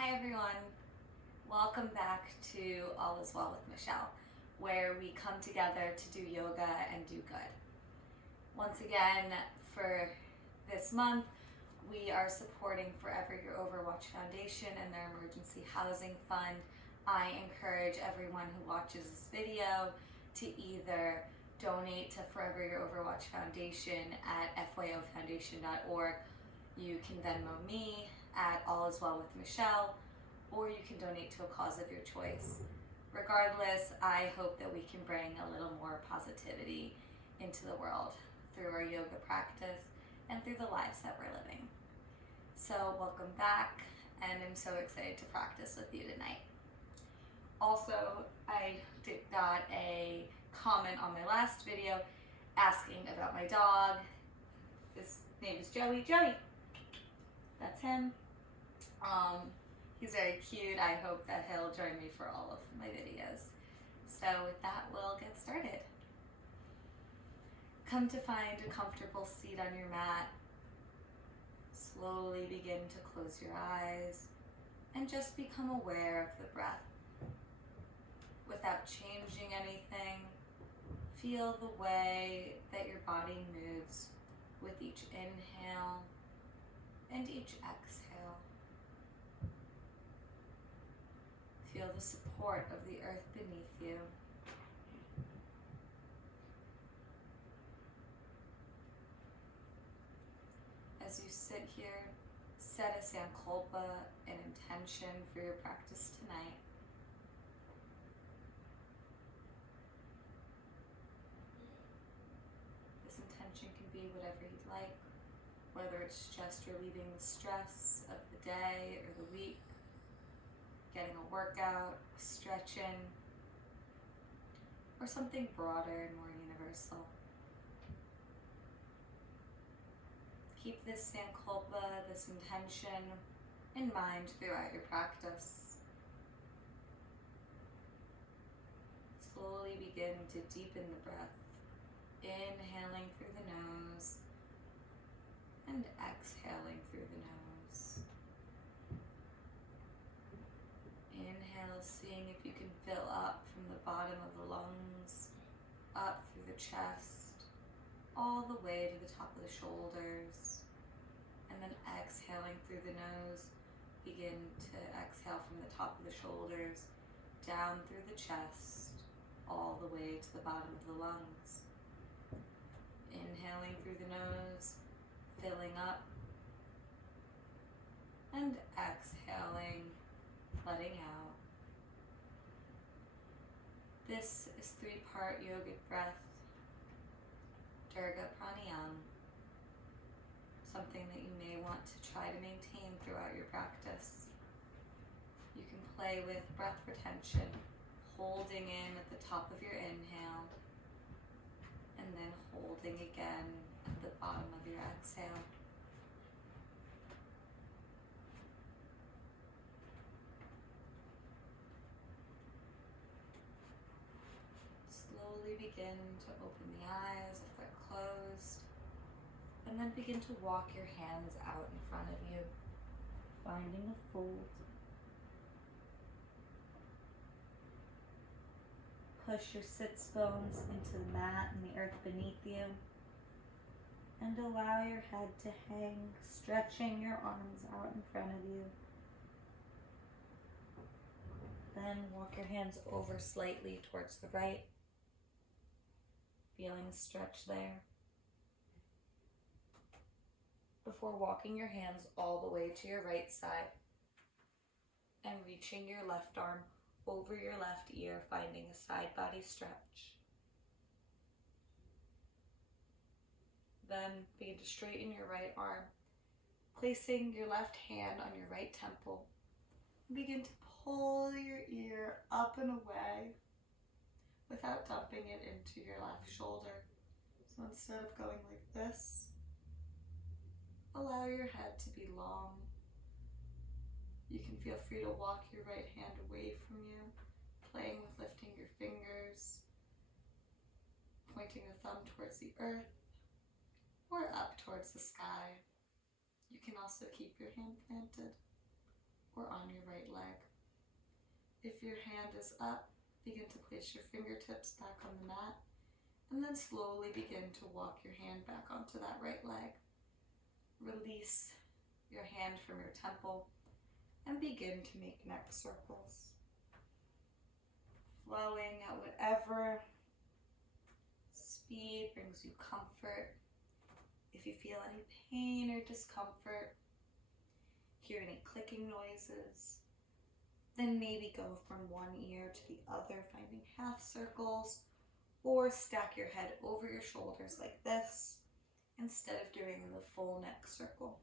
Hi everyone, welcome back to All Is Well with Michelle, where we come together to do yoga and do good. Once again, for this month, we are supporting Forever Your Overwatch Foundation and their emergency housing fund. I encourage everyone who watches this video to either donate to Forever Your Overwatch Foundation at fyofoundation.org. You can Venmo me at All Is Well with Michelle, or you can donate to a cause of your choice. Regardless, I hope that we can bring a little more positivity into the world through our yoga practice and through the lives that we're living. So welcome back, and I'm so excited to practice with you tonight. Also, I got a comment on my last video asking about my dog. His name is Joey. Joey! That's him. He's very cute. I hope that he'll join me for all of my videos. So with that, we'll get started. Come to find a comfortable seat on your mat. Slowly begin to close your eyes and just become aware of the breath. Without changing anything, feel the way that your body moves with each inhale and each exhale. Feel the support of the earth beneath you. As you sit here, set a sankalpa, an intention for your practice tonight. This intention can be whatever you'd like, whether it's just relieving the stress of the day or the week, getting a workout, stretching, or something broader and more universal. Keep this sankalpa, this intention, in mind throughout your practice. Slowly begin to deepen the breath, inhaling through the nose and exhaling through the nose. Inhale, seeing if you can fill up from the bottom of the lungs, up through the chest, all the way to the top of the shoulders. And then exhaling through the nose, begin to exhale from the top of the shoulders, down through the chest, all the way to the bottom of the lungs. Inhaling through the nose, filling up, and exhaling, letting out. This is 3-part yogic breath, Dirga Pranayama, something that you may want to try to maintain throughout your practice. You can play with breath retention, holding in at the top of your inhale, and then holding again at the bottom of your exhale. Slowly begin to open the eyes if they're closed, and then begin to walk your hands out in front of you, finding a fold. Push your sits bones into the mat and the earth beneath you, and allow your head to hang, stretching your arms out in front of you. Then walk your hands over slightly towards the right, feeling a stretch there, before walking your hands all the way to your right side and reaching your left arm over your left ear, finding a side body stretch. Then begin to straighten your right arm, placing your left hand on your right temple. Begin to pull your ear up and away without dumping it into your left shoulder. So instead of going like this, allow your head to be long. You can feel free to walk your right hand away from you, playing with lifting your fingers, pointing the thumb towards the earth, or up towards the sky. You can also keep your hand planted. or on your right leg. If your hand is up, begin to place your fingertips back on the mat, and then slowly begin to walk your hand back onto that right leg. Release your hand from your temple and begin to make neck circles. Flowing at whatever speed brings you comfort. If you feel any pain or discomfort, hear any clicking noises, then maybe go from one ear to the other, finding half circles, or stack your head over your shoulders like this instead of doing the full neck circle.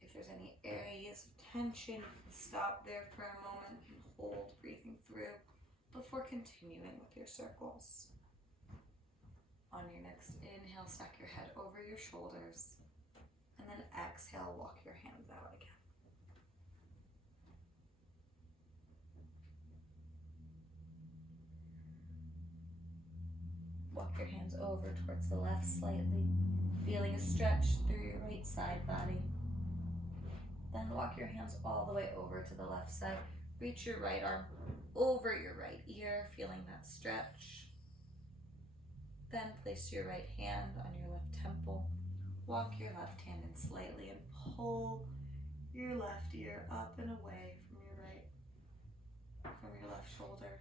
If there's any areas of tension, you can stop there for a moment and hold, breathing through before continuing with your circles. On your next inhale, stack your head over your shoulders, and then exhale, walk your hands out again. Walk your hands over towards the left slightly, feeling a stretch through your right side body. Then walk your hands all the way over to the left side. Reach your right arm over your right ear, feeling that stretch. Then place your right hand on your left temple. Walk your left hand in slightly and pull your left ear up and away from your left shoulder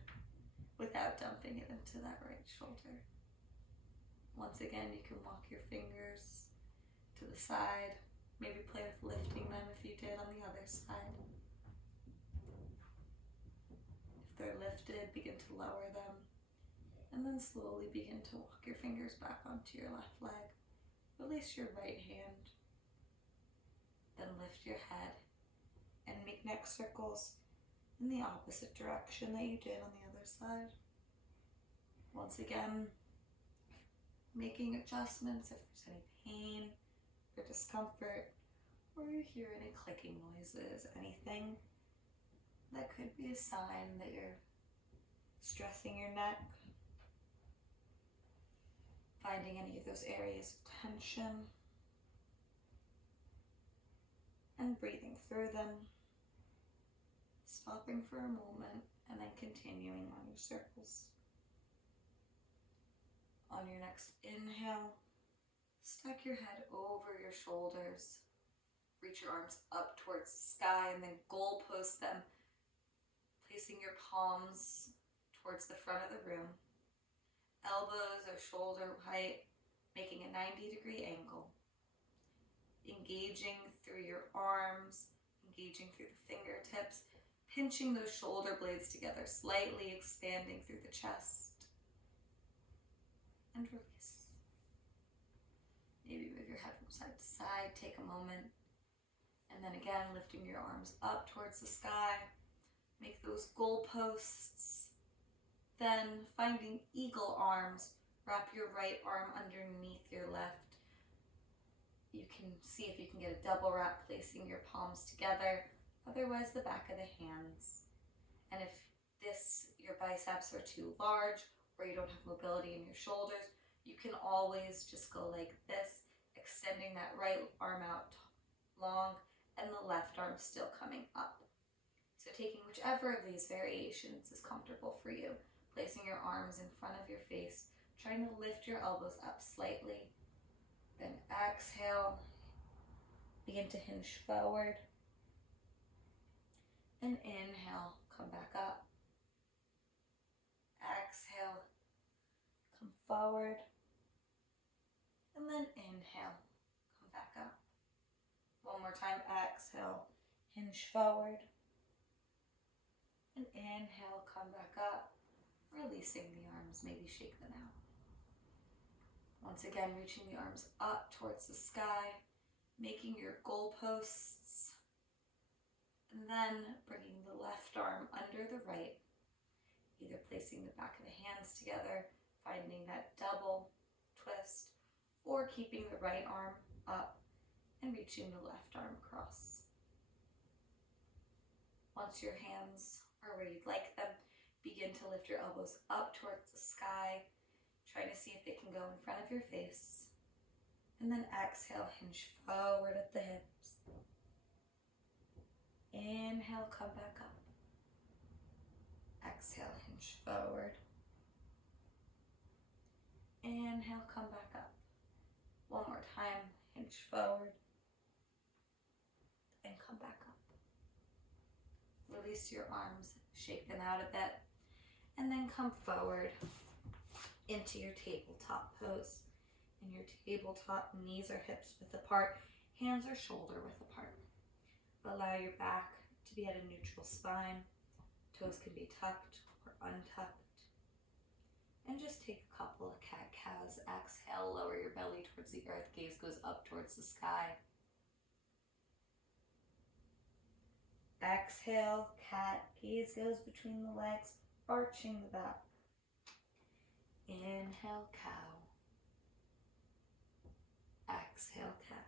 without dumping it into that right shoulder. Once again, you can walk your fingers to the side. Maybe play with lifting them if you did on the other side. If they're lifted, begin to lower them. And then slowly begin to walk your fingers back onto your left leg. Release your right hand. Then lift your head and make neck circles in the opposite direction that you did on the other side. Once again, making adjustments if there's any pain or discomfort, or you hear any clicking noises, anything that could be a sign that you're stressing your neck, finding any of those areas of tension, and breathing through them, stopping for a moment, and then continuing on your circles. On your next inhale, stack your head over your shoulders. Reach your arms up towards the sky and then goalpost them, placing your palms towards the front of the room. Elbows are shoulder height, making a 90-degree angle. Engaging through your arms, engaging through the fingertips, pinching those shoulder blades together, slightly expanding through the chest. And release. Maybe move your head from side to side, take a moment, and then again lifting your arms up towards the sky. Make those goalposts. Then finding eagle arms, wrap your right arm underneath your left. You can see if you can get a double wrap, placing your palms together, otherwise the back of the hands. And if your biceps are too large, or you don't have mobility in your shoulders, you can always just go like this, extending that right arm out long and the left arm still coming up. So taking whichever of these variations is comfortable for you, placing your arms in front of your face, trying to lift your elbows up slightly. Then exhale, begin to hinge forward. And inhale, come back up. Exhale, come forward, and then inhale, come back up. One more time, exhale, hinge forward, and inhale, come back up, releasing the arms, maybe shake them out. Once again, reaching the arms up towards the sky, making your goalposts, and then bringing the left arm under the right, either placing the back of the hands together, finding that double twist, or keeping the right arm up and reaching the left arm across. Once your hands are where you'd like them, begin to lift your elbows up towards the sky, trying to see if they can go in front of your face. And then exhale, hinge forward at the hips. Inhale, come back up. Exhale, hinge forward. Inhale, come back up. One more time, hinge forward. And come back up. Release your arms, shake them out a bit. And then come forward into your tabletop pose. In your tabletop, knees or hips width apart, hands or shoulder width apart. Allow your back to be at a neutral spine. Toes can be tucked or untucked. And just take a couple of cat-cows. Exhale, lower your belly towards the earth. Gaze goes up towards the sky. Exhale, cat. Gaze goes between the legs, arching the back. Inhale, cow. Exhale, cat.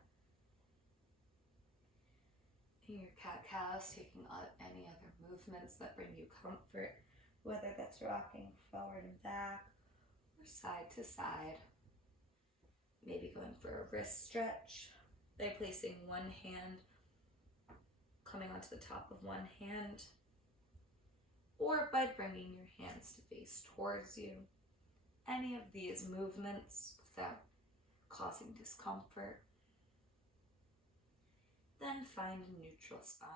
In your cat-cows, taking out any other movements that bring you comfort, whether that's rocking forward and back or side to side. Maybe going for a wrist stretch by placing one hand, coming onto the top of one hand, or by bringing your hands to face towards you. Any of these movements without causing discomfort. Then find a neutral spine.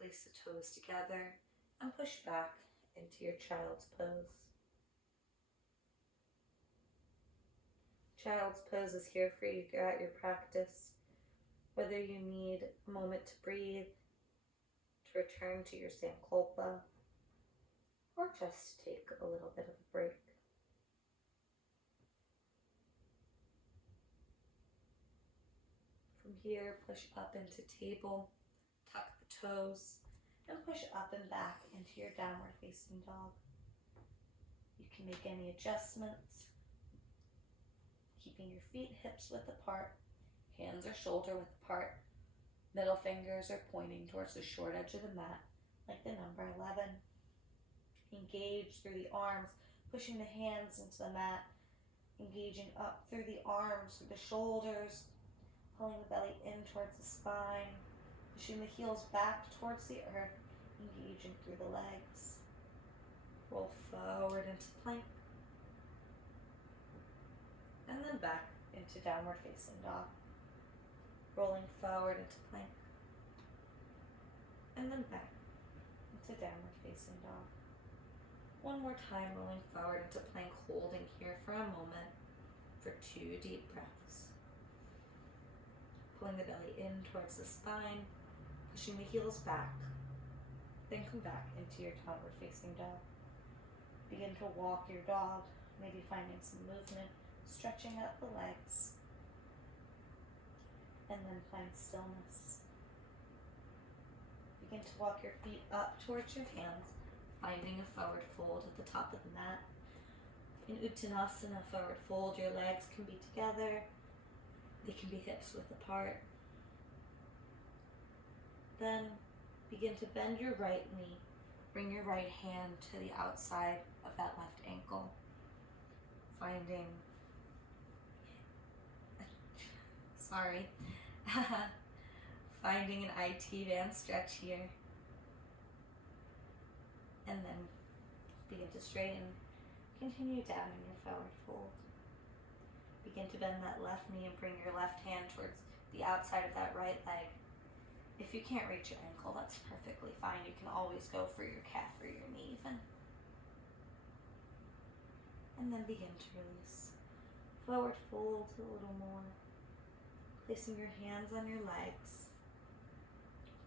Place the toes together and push back into your child's pose. Child's pose is here for you throughout your practice. Whether you need a moment to breathe, to return to your Sankalpa, or just to take a little bit of a break. From here, push up into table, tuck the toes, and push up and back into your downward facing dog. You can make any adjustments, keeping your feet hips width apart, hands or shoulder width apart, middle fingers are pointing towards the short edge of the mat, like the number 11. Engage through the arms, pushing the hands into the mat, engaging up through the arms, through the shoulders, pulling the belly in towards the spine, pushing the heels back towards the earth, engaging through the legs. Roll forward into plank, and then back into downward facing dog. Rolling forward into plank, and then back into downward facing dog. One more time, rolling forward into plank, holding here for a moment for 2 deep breaths. Pulling the belly in towards the spine, pushing the heels back, then come back into your downward facing dog. Begin to walk your dog, maybe finding some movement, stretching out the legs, and then find stillness. Begin to walk your feet up towards your hands, finding a forward fold at the top of the mat. In Uttanasana, forward fold, your legs can be together. They can be hips width apart. Then begin to bend your right knee. Bring your right hand to the outside of that left ankle. Finding finding an IT band stretch here. And then begin to straighten. Continue down in your forward fold. Begin to bend that left knee and bring your left hand towards the outside of that right leg. If you can't reach your ankle, that's perfectly fine. You can always go for your calf or your knee even. And then begin to release. Forward fold a little more. Placing your hands on your legs.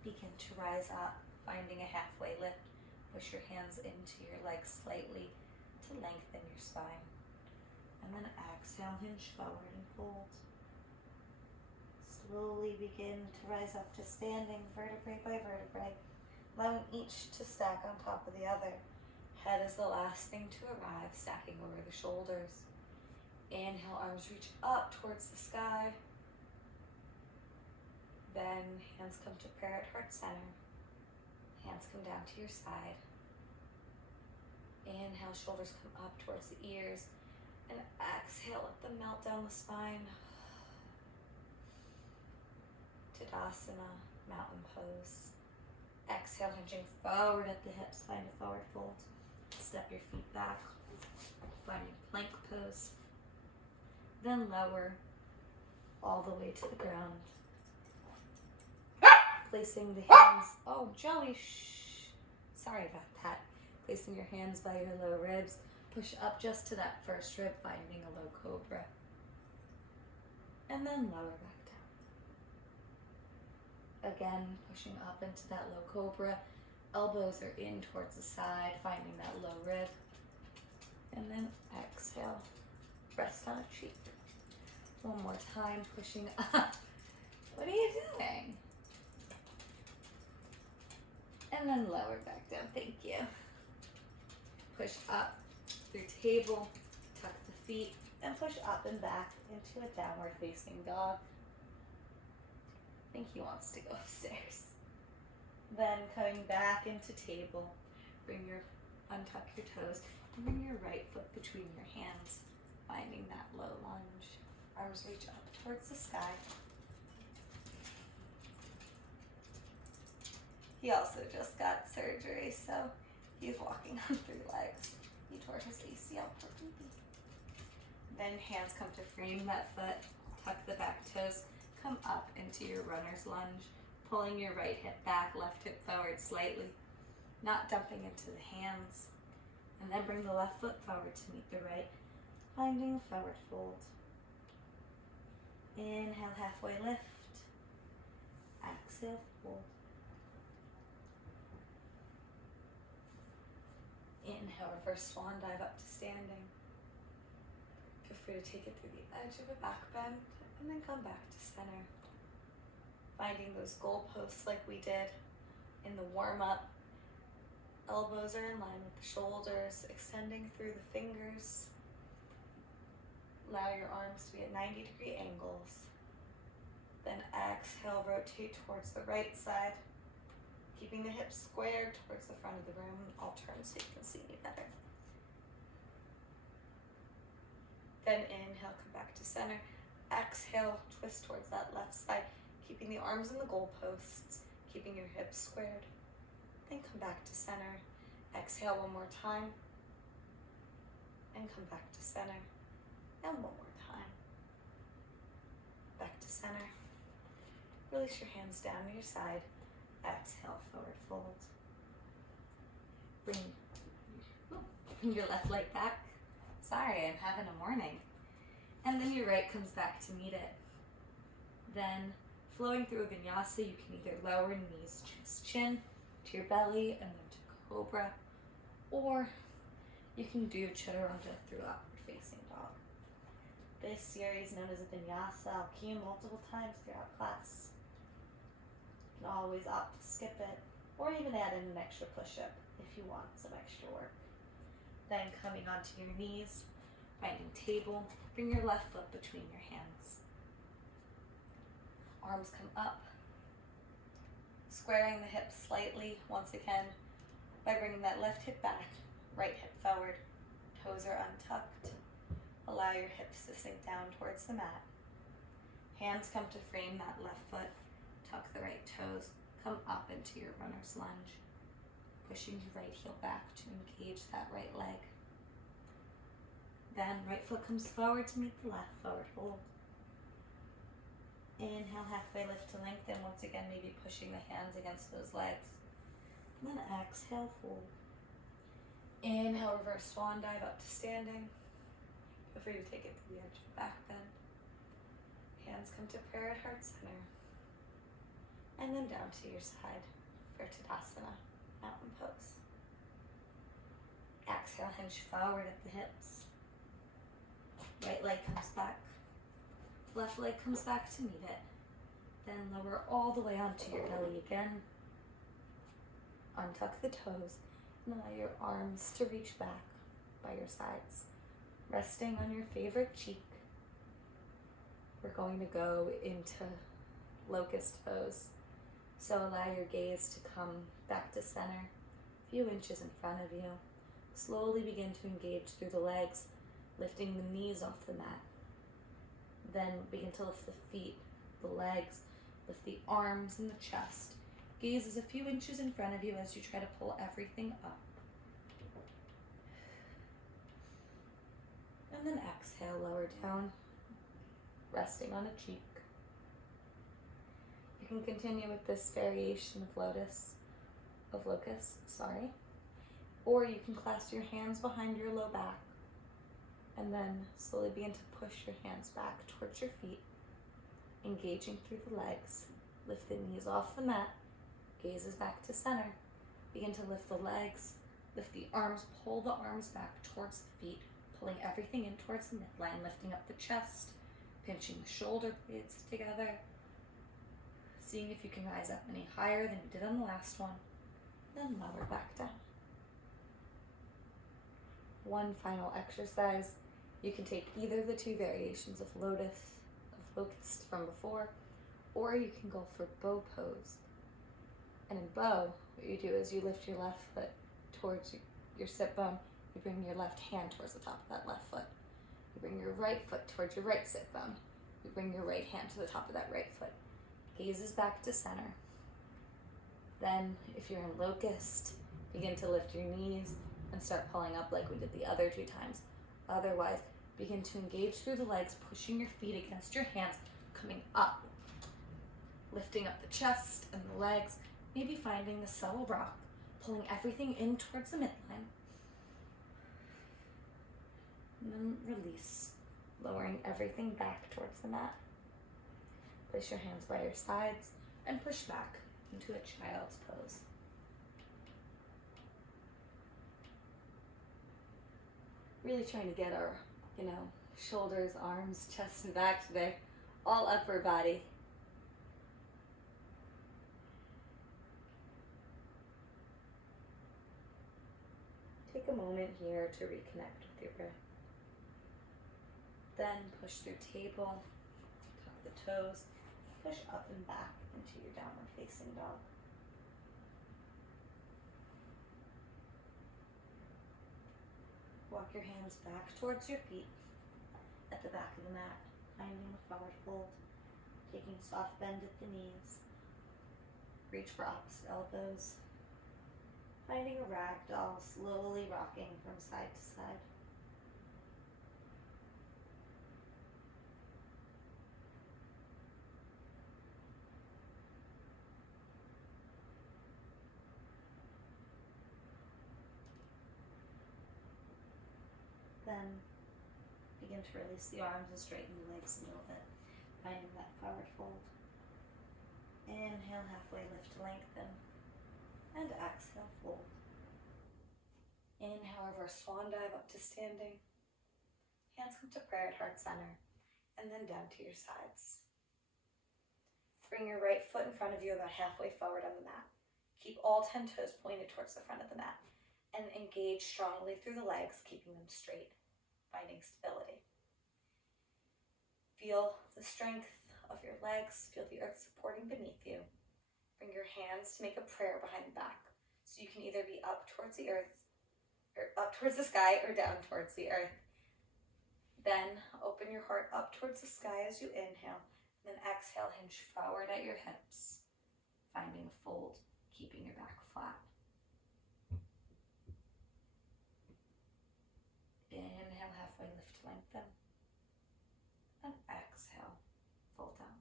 Begin to rise up, finding a halfway lift. Push your hands into your legs slightly to lengthen your spine. And then exhale, hinge forward and fold. Slowly begin to rise up to standing, vertebrae by vertebrae, allowing each to stack on top of the other. Head is the last thing to arrive, stacking over the shoulders. Inhale, arms reach up towards the sky. Then hands come to prayer at heart center. Hands come down to your side. Inhale, shoulders come up towards the ears. And exhale, let them melt down the spine. Tadasana. mountain pose. Exhale, hinging forward at the hips, find a forward fold. Step your feet back, finding plank pose. Then lower all the way to the ground. Placing the hands, oh Joey, shh. Sorry about that. Placing your hands by your low ribs. Push up just to that first rib, finding a low cobra. And then lower back down. Again, pushing up into that low cobra. Elbows are in towards the side, finding that low rib. And then exhale, rest on a cheek. One more time, pushing up. What are you doing? And then lower back down, thank you. Push up through table, tuck the feet, and push up and back into a downward facing dog. I think he wants to go upstairs. Then coming back into table, untuck your toes, and bring your right foot between your hands, finding that low lunge. Arms reach up towards the sky. He also just got surgery, so he's walking on 3 legs. He tore his ACL, poor baby. Then hands come to frame that foot, tuck the back toes, come up into your runner's lunge, pulling your right hip back, left hip forward slightly, not dumping into the hands. And then bring the left foot forward to meet the right, finding a forward fold. Inhale, halfway lift. Exhale, fold. Inhale, reverse swan dive up to standing. Feel free to take it through the edge of a back bend and then come back to center. Finding those goalposts like we did in the warm-up. Elbows are in line with the shoulders, extending through the fingers. Allow your arms to be at 90-degree angles. Then exhale, rotate towards the right side, keeping the hips squared towards the front of the room. I'll turn so you can see me better. Then inhale, come back to center. Exhale, twist towards that left side, keeping the arms in the goalposts, keeping your hips squared. Then come back to center. Exhale one more time. And come back to center. And one more time. Back to center. Release your hands down to your side. Exhale, forward fold. Bring your left leg back. Sorry, I'm having a morning. And then your right comes back to meet it. Then, flowing through a vinyasa, you can either lower knees, chest, chin to your belly, and then to cobra, or you can do chaturanga through upward facing dog. This series, known as a vinyasa, I'll key in multiple times throughout class. You can always opt to skip it, or even add in an extra push-up if you want some extra work. Then coming onto your knees, finding table, bring your left foot between your hands. Arms come up, squaring the hips slightly once again by bringing that left hip back, right hip forward, toes are untucked. Allow your hips to sink down towards the mat. Hands come to frame that left foot, tuck the right toes, come up into your runner's lunge, pushing your right heel back to engage that right leg. Then right foot comes forward to meet the left, forward fold. Inhale, halfway lift to lengthen. Once again, maybe pushing the hands against those legs. And then exhale, fold. Inhale, reverse swan dive up to standing. Feel free to take it to the edge of back bend. Hands come to prayer at heart center. And then down to your side for Tadasana, mountain pose. Exhale, hinge forward at the hips. Right leg comes back. Left leg comes back to meet it. Then lower all the way onto your belly again. Untuck the toes and allow your arms to reach back by your sides. Resting on your favorite cheek. We're going to go into locust pose. So allow your gaze to come back to center, a few inches in front of you. Slowly begin to engage through the legs, lifting the knees off the mat. Then begin to lift the feet, the legs, Lift the arms and the chest. Gaze is a few inches in front of you as you try to pull everything up. And then exhale, lower down, resting on a cheek. You can continue with this variation of locust, or you can clasp your hands behind your low back and then slowly begin to push your hands back towards your feet, engaging through the legs. Lift the knees off the mat, gazes back to center. Begin to lift the legs, lift the arms, pull the arms back towards the feet, pulling everything in towards the midline, lifting up the chest, pinching the shoulder blades together, seeing if you can rise up any higher than you did on the last one, then lower back down. One final exercise. You can take either of the two variations of locust from before, or you can go for bow pose. And in bow, what you do is you lift your left foot towards your sit bone, you bring your left hand towards the top of that left foot. You bring your right foot towards your right sit bone. You bring your right hand to the top of that right foot. Gazes back to center. Then, if you're in locust, begin to lift your knees and start pulling up like we did the other two times. Otherwise, begin to engage through the legs, pushing your feet against your hands, coming up, lifting up the chest and the legs, maybe finding a subtle rock, pulling everything in towards the midline. And then release, lowering everything back towards the mat. Place your hands by your sides and push back into a child's pose. Really trying to get our, shoulders, arms, chest, and back today, all upper body. Take a moment here to reconnect with your breath. Then push through table, tuck the toes, push up and back into your downward facing dog. Walk your hands back towards your feet at the back of the mat, finding a forward fold, taking a soft bend at the knees. Reach for opposite elbows, finding a ragdoll, slowly rocking from side to side. Then begin to release the arms and straighten the legs a little bit, finding that forward fold. Inhale, halfway lift to lengthen, and exhale, fold. Inhale, reverse swan dive up to standing. Hands come to prayer at heart center, and then down to your sides. Bring your right foot in front of you about halfway forward on the mat. Keep all 10 toes pointed towards the front of the mat, and engage strongly through the legs, keeping them straight, finding stability. Feel the strength of your legs, feel the earth supporting beneath you. Bring your hands to make a prayer behind the back. So you can either be up towards the earth, or up towards the sky, or down towards the earth. Then open your heart up towards the sky as you inhale, and then exhale, hinge forward at your hips, finding a fold, keeping your back flat. Inhale, halfway lift to lengthen, and exhale, fold down.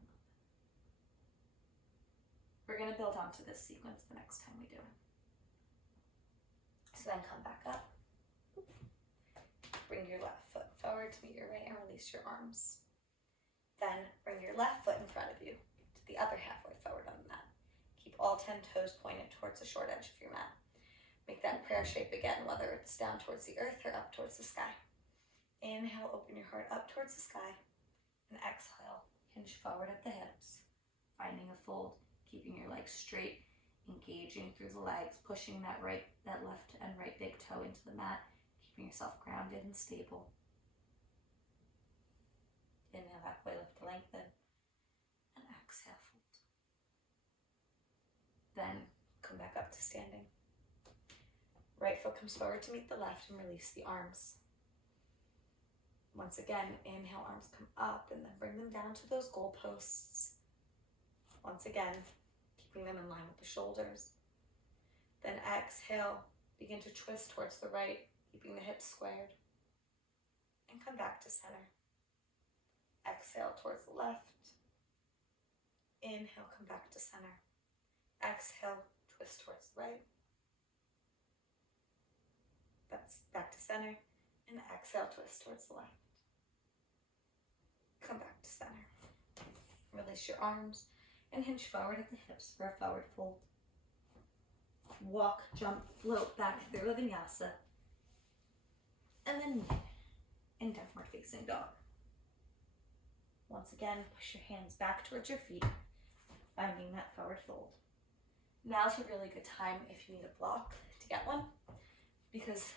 We're going to build onto this sequence the next time we do it. So then come back up, bring your left foot forward to meet your right and release your arms. Then bring your left foot in front of you to the other halfway forward on the mat. Keep all 10 toes pointed towards the short edge of your mat. Make that prayer shape again, whether it's down towards the earth or up towards the sky. Inhale, open your heart up towards the sky. And exhale, hinge forward at the hips, finding a fold, keeping your legs straight, engaging through the legs, pushing that left and right big toe into the mat, keeping yourself grounded and stable. Inhale, halfway lift to lengthen, and exhale, fold. Then come back up to standing. Right foot comes forward to meet the left and release the arms. Once again, inhale, arms come up and then bring them down to those goalposts. Once again, keeping them in line with the shoulders. Then exhale, begin to twist towards the right, keeping the hips squared. And come back to center. Exhale towards the left. Inhale, come back to center. Exhale, twist towards the right. That's back to center. And exhale, twist towards the left. Come back to center. Release your arms and hinge forward at the hips for a forward fold. Walk, jump, float back through a vinyasa. And then meet in downward facing dog. Once again, push your hands back towards your feet, finding that forward fold. Now's a really good time if you need a block to get one, because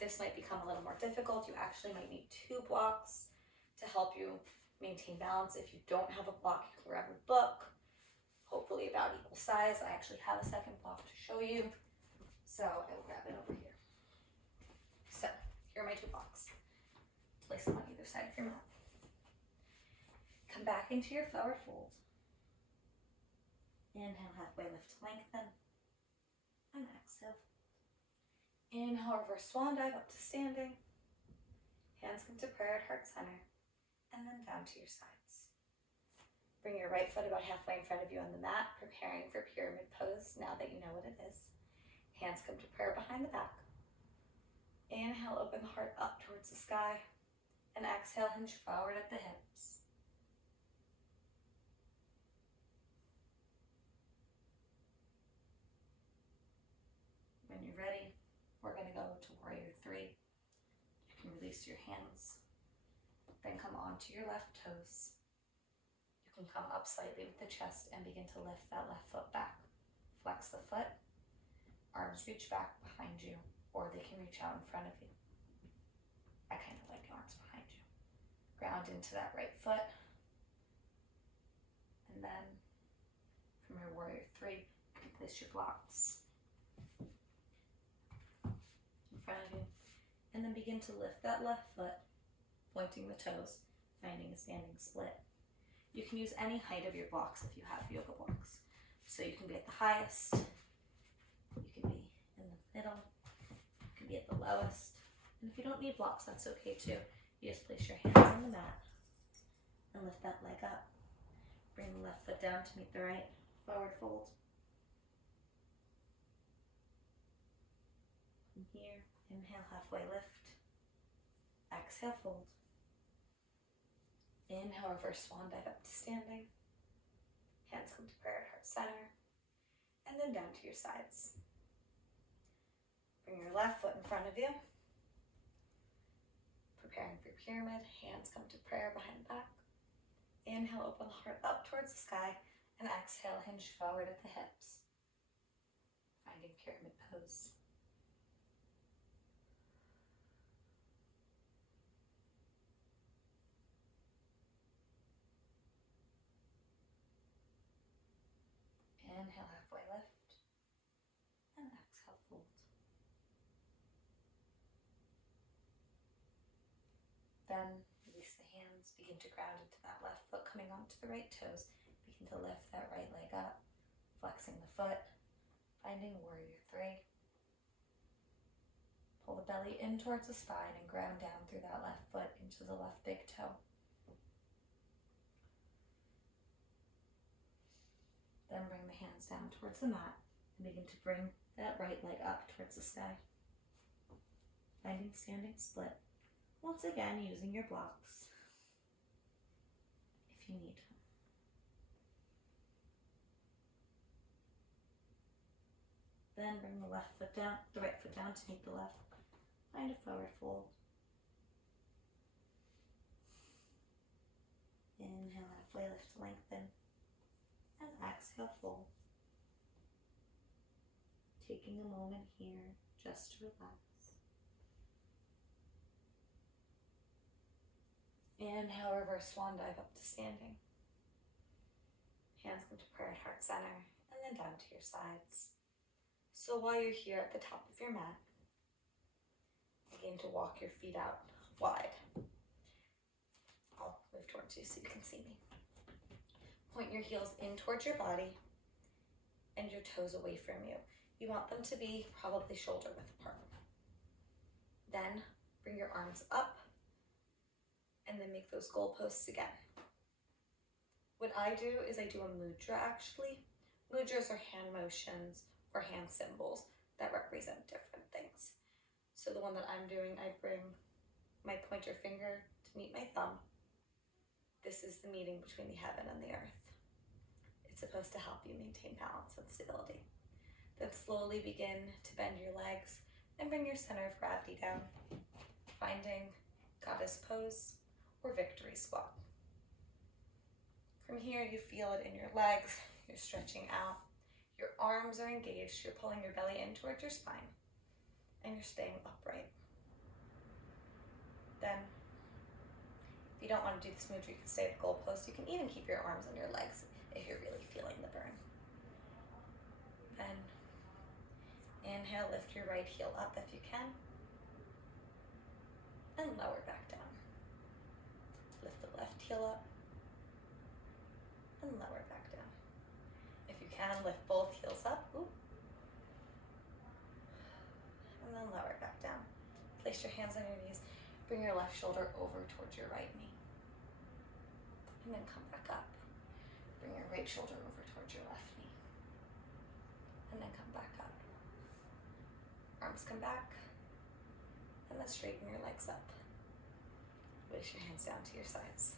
this might become a little more difficult. You actually might need 2 blocks to help you maintain balance. If you don't have a block, you can grab a book, hopefully about equal size. I actually have a second block to show you, so I will grab it over here. So here are my 2 blocks. Place them on either side of your mat. Come back into your forward fold. Inhale, halfway lift to lengthen. And exhale. Inhale, reverse swan dive up to standing. Hands come to prayer at heart center. And then down to your sides. Bring your right foot about halfway in front of you on the mat, preparing for pyramid pose now that you know what it is. Hands come to prayer behind the back. Inhale, open the heart up towards the sky. And exhale, hinge forward at the hips. When you're ready, we're going to go to Warrior 3. You can release your hands. Then come onto your left toes. You can come up slightly with the chest and begin to lift that left foot back. Flex the foot. Arms reach back behind you, or they can reach out in front of you. I kind of like arms behind you. Ground into that right foot. And then from your Warrior 3, you can place your blocks in front of you. And then begin to lift that left foot, pointing the toes, finding a standing split. You can use any height of your blocks if you have yoga blocks. So you can be at the highest, you can be in the middle, you can be at the lowest. And if you don't need blocks, that's okay too. You just place your hands on the mat and lift that leg up. Bring the left foot down to meet the right, forward fold. From here, inhale, halfway lift. Exhale, fold. Inhale, reverse swan dive up to standing. Hands come to prayer at heart center. And then down to your sides. Bring your left foot in front of you. Preparing for pyramid. Hands come to prayer behind the back. Inhale, open the heart up towards the sky. And exhale, hinge forward at the hips. Finding pyramid pose. Inhale, halfway lift, and exhale, fold. Then release the hands, begin to ground into that left foot, coming onto the right toes. Begin to lift that right leg up, flexing the foot, finding Warrior 3. Pull the belly in towards the spine and ground down through that left foot into the left big toe. Then bring the hands down towards the mat and begin to bring that right leg up towards the sky. Finding standing split. Once again, using your blocks if you need. Then bring the left foot down, the right foot down to meet the left. Find a forward fold. Inhale, halfway lift to lengthen. And exhale, fold. Taking a moment here just to relax. Inhale, reverse swan dive up to standing. Hands come to prayer at heart center and then down to your sides. So while you're here at the top of your mat, begin to walk your feet out wide. I'll move towards you so you can see me. Point your heels in towards your body and your toes away from you. You want them to be probably shoulder width apart. Then bring your arms up and then make those goalposts again. What I do is I do a mudra actually. Mudras are hand motions or hand symbols that represent different things. So the one that I'm doing, I bring my pointer finger to meet my thumb. This is the meeting between the heaven and the earth. It's supposed to help you maintain balance and stability. Then slowly begin to bend your legs and bring your center of gravity down, finding goddess pose or victory squat. From here, you feel it in your legs, you're stretching out, your arms are engaged, you're pulling your belly in towards your spine, and you're staying upright. Then, if you don't want to do this mudra, you can stay at the goalpost. You can even keep your arms on your legs if you're really feeling the burn. Then, inhale, lift your right heel up if you can, and lower back down. Lift the left heel up, and lower back down. If you can, lift both heels up, and then lower back down. Place your hands on your knees, bring your left shoulder over towards your right knee, and then come back up. Bring your right shoulder over towards your left knee, and then come back up. Arms come back, and then straighten your legs up. Place your hands down to your sides.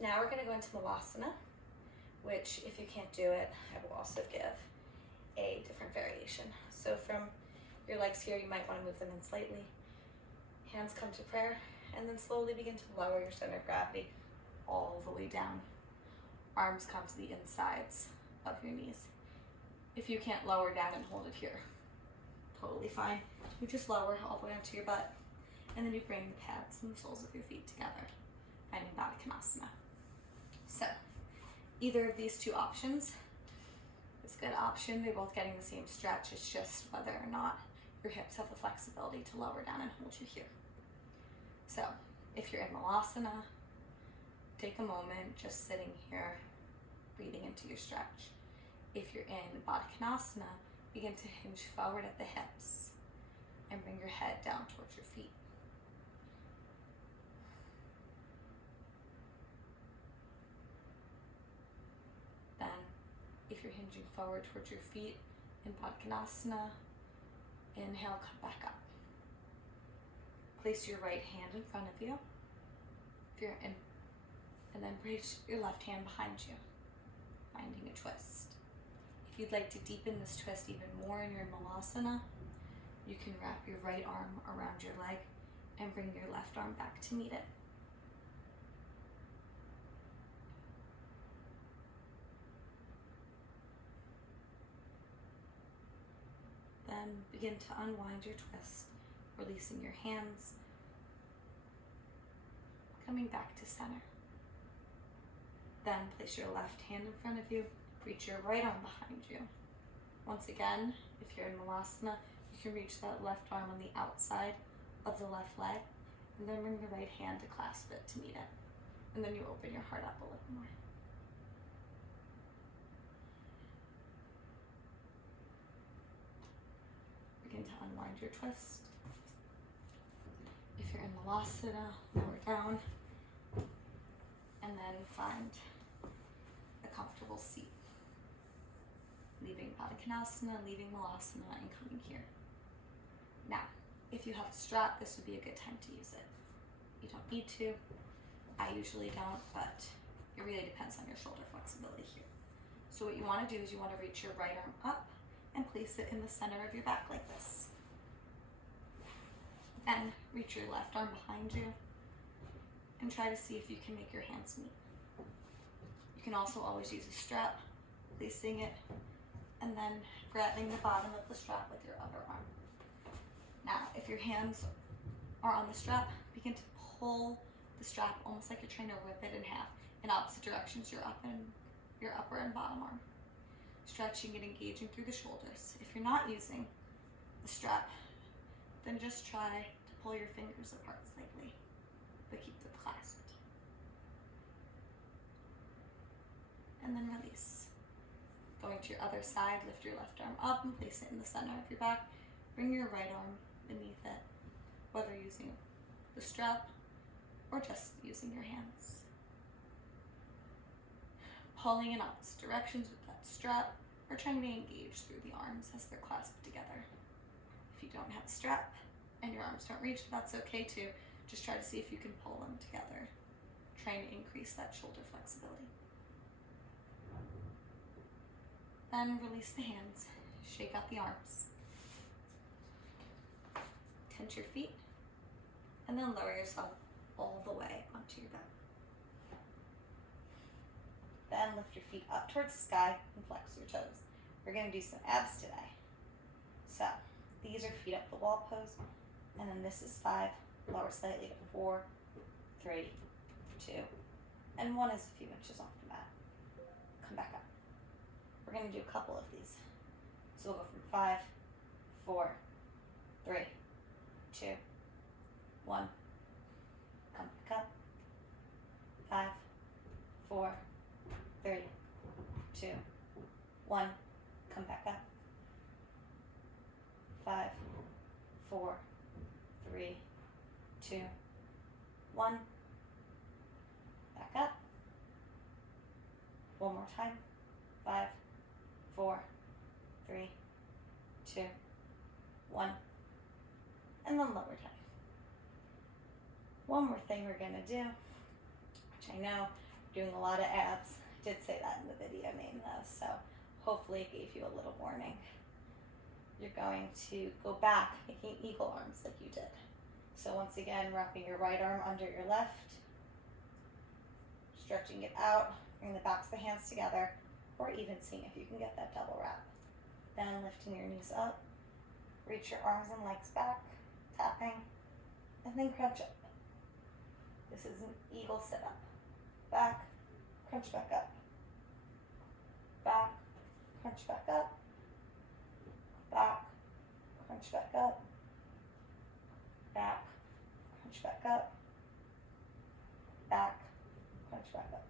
Now we're going to go into Malasana, which if you can't do it, I will also give a different variation. So from your legs here, you might want to move them in slightly. Hands come to prayer, and then slowly begin to lower your center of gravity all the way down. Arms come to the insides of your knees. If you can't lower down and hold it here, totally fine. You just lower all the way onto your butt, and then you bring the pads and the soles of your feet together, finding Baddha Konasana. So, either of these two options is a good option. They're both getting the same stretch. It's just whether or not your hips have the flexibility to lower down and hold you here. So, if you're in Malasana, take a moment just sitting here, breathing into your stretch. If you're in Baddha Konasana, begin to hinge forward at the hips and bring your head down towards your feet. Then, if you're hinging forward towards your feet in Baddha Konasana, inhale, come back up. Place your right hand in front of you. If you're in, and then place your left hand behind you, finding a twist. If you'd like to deepen this twist even more in your Malasana, you can wrap your right arm around your leg and bring your left arm back to meet it. Then begin to unwind your twist, releasing your hands, coming back to center. Then place your left hand in front of you, reach your right arm behind you. Once again, if you're in Malasana, you can reach that left arm on the outside of the left leg, and then bring the right hand to clasp it to meet it. And then you open your heart up a little more. Begin to unwind your twist. If you're in Malasana, lower down, and then find a comfortable seat. Leaving Baddha Konasana, leaving Malasana, and coming here. Now, if you have a strap, this would be a good time to use it. You don't need to. I usually don't, but it really depends on your shoulder flexibility here. So what you want to do is you want to reach your right arm up and place it in the center of your back like this. Then reach your left arm behind you and try to see if you can make your hands meet. You can also always use a strap, placing it, and then grabbing the bottom of the strap with your other arm. Now, if your hands are on the strap, begin to pull the strap almost like you're trying to rip it in half in opposite directions, your upper and bottom arm. Stretching and engaging through the shoulders. If you're not using the strap, then just try to pull your fingers apart slightly, but keep them clasped. and then release. Going to your other side, lift your left arm up and place it in the center of your back. Bring your right arm beneath it, whether using the strap or just using your hands. Pulling in opposite directions with that strap, or trying to engage through the arms as they're clasped together. If you don't have a strap and your arms don't reach, that's okay too. Just try to see if you can pull them together, trying to increase that shoulder flexibility. Then release the hands, shake out the arms. Tense your feet, and then lower yourself all the way onto your back. Then lift your feet up towards the sky and flex your toes. We're going to do some abs today. So these are feet up the wall pose, and then this is 5, lower slightly to 4, 3, 2, and 1 is a few inches off the mat. Come back up. We're going to do a couple of these. So we'll go from 5, 4, 3, 2, 1. Come back up. 5, 4, 3, 2, 1. Come back up. 5, 4, 3, 2, 1. Back up. One more time. 5, 4, 3, 2, 1. And then lower down. One more thing we're going to do, which I know we're doing a lot of abs. I did say that in the video name though, so hopefully it gave you a little warning. You're going to go back, making eagle arms like you did. So once again, wrapping your right arm under your left, stretching it out, bring the backs of the hands together, or even seeing if you can get that double wrap. Then lifting your knees up, reach your arms and legs back, tapping, and then crunch up. This is an eagle sit-up. Back, crunch back up. Back, crunch back up. Back, crunch back up. Back, crunch back up. Back, crunch back up.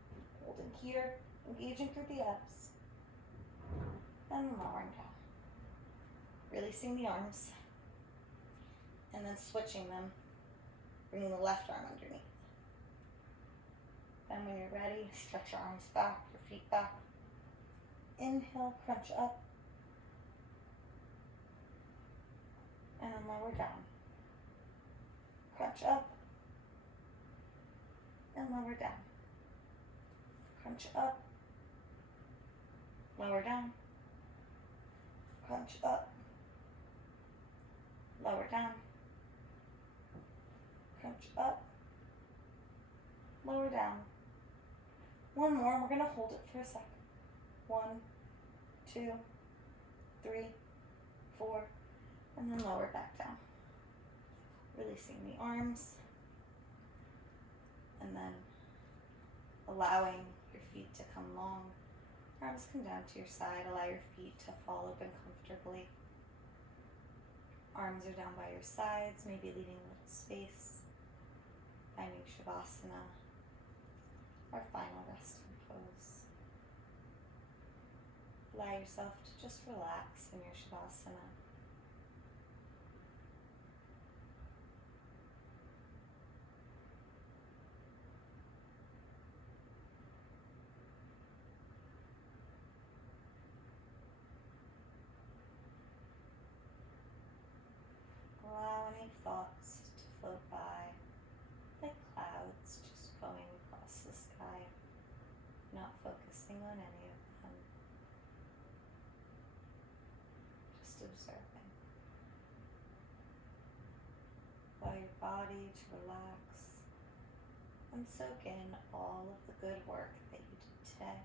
Holding here, engaging through the abs. And lowering down. Releasing the arms. And then switching them, bringing the left arm underneath. Then when you're ready, stretch your arms back, your feet back. Inhale, crunch up. And then lower down. Crunch up. And lower down. Crunch up. Lower down. Crunch up. Lower down. Crunch up. Lower down. One more, we're going to hold it for a second. 1, 2, 3, 4, and then lower back down. Releasing the arms, and then allowing your feet to come long. Arms come down to your side, allow your feet to fall open comfortably. Arms are down by your sides, maybe leaving a little space. Finding Shavasana, our final resting pose. Allow yourself to just relax in your Shavasana. Allow any thoughts to float by like clouds just going across the sky, not focusing on any of them, just observing. Allow your body to relax and soak in all of the good work that you did today.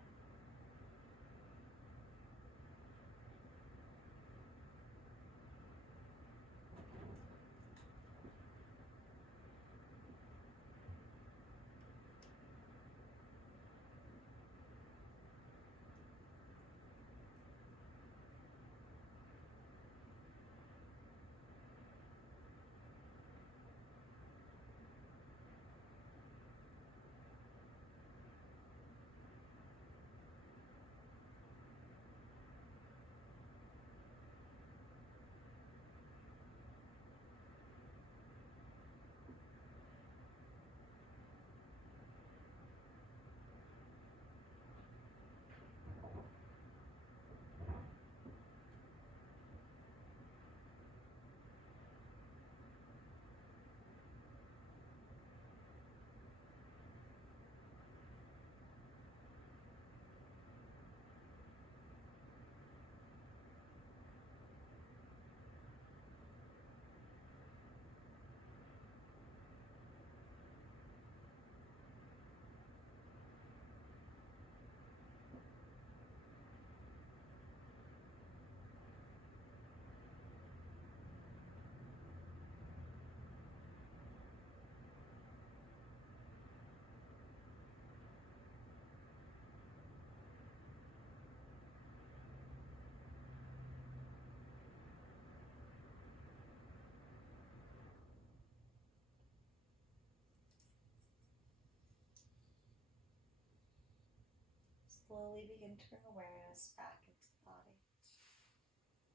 slowly begin to bring awareness back into the body.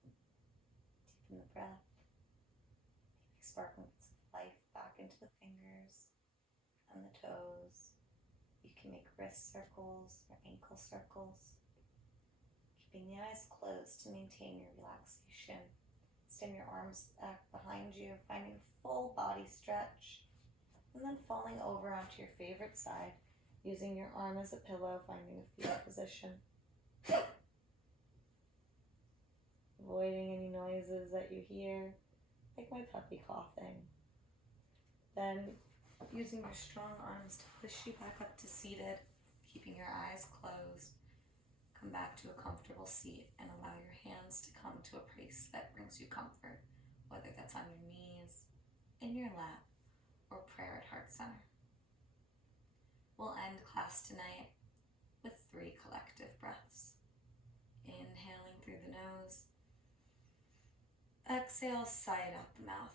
Deepen the breath. Maybe sparkling bits of life back into the fingers and the toes. You can make wrist circles or ankle circles. Keeping the eyes closed to maintain your relaxation. Extend your arms back behind you, finding a full body stretch. And then falling over onto your favorite side, using your arm as a pillow, finding a fetal position. Avoiding any noises that you hear, like my puppy coughing. Then, using your strong arms to push you back up to seated, keeping your eyes closed. Come back to a comfortable seat and allow your hands to come to a place that brings you comfort, whether that's on your knees, in your lap, or prayer at Heart Center. We'll end class tonight with 3 collective breaths. Inhaling through the nose. Exhale, sigh it out the mouth.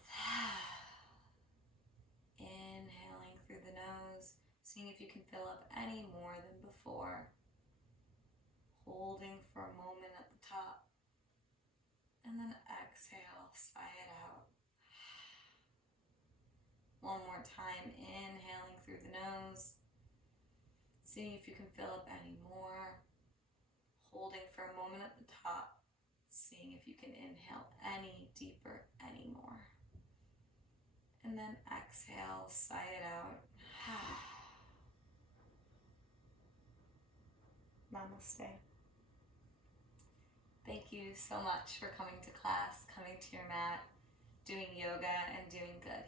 Inhaling through the nose, seeing if you can fill up any more than before. Holding for a moment at the top. And then exhale, sigh it out. One more time, inhaling through the nose. Seeing if you can fill up any more. Holding for a moment at the top. Seeing if you can inhale any deeper, any more. And then exhale, sigh it out. Namaste. Thank you so much for coming to class, coming to your mat, doing yoga, and doing good.